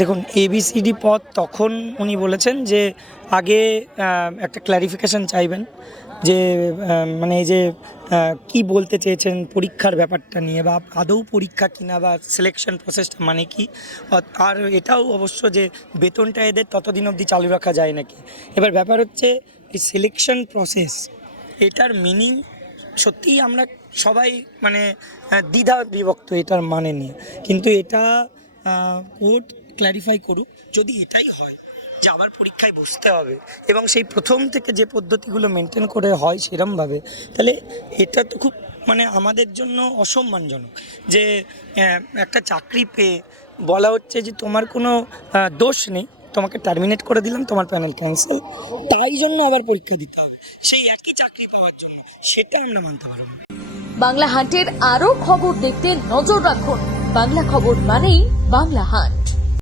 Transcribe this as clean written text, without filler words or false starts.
দেখুন, এবিসিডি পদ তখন উনি বলেছেন যে আগে একটা ক্ল্যারিফিকেশান চাইবেন যে মানে এই যে কি বলতে চেয়েছেন পরীক্ষার ব্যাপারটা নিয়ে, বা আদৌ পরীক্ষা কিনা, বা সিলেকশন প্রসেসটা মানে কি। আর এটাও অবশ্য যে বেতনটা এদের ততদিন অবধি চালু রাখা যায় নাকি। এবার ব্যাপার হচ্ছে এই সিলেকশন প্রসেস, এটার মিনিং সত্যিই আমরা সবাই মানে দ্বিধা বিভক্ত এটার মানে নিয়ে। কিন্তু এটা কোর্ট ক্ল্যারিফাই করুক। যদি এটাই হয় যে আবার পরীক্ষায় বসতে হবে এবং সেই প্রথম থেকে যে পদ্ধতিগুলো মেনটেন করে হয় সেরমভাবে, তাহলে এটা তো খুব মানে আমাদের জন্য অসম্মানজনক যে একটা চাকরি পেয়ে বলা হচ্ছে যে তোমার কোনো দোষ নেই, তোমাকে টার্মিনেট করে দিলাম, তোমার প্যানেল ক্যান্সেল, তাই জন্য আবার পরীক্ষা দিতে হবে সেই একই চাকরি পাওয়ার জন্য। সেটা আমরা মানতে পারবো না। বাংলা হান্টের আরো খবর দেখতে নজর রাখুন। বাংলা খবর মানেই বাংলা হান্ট।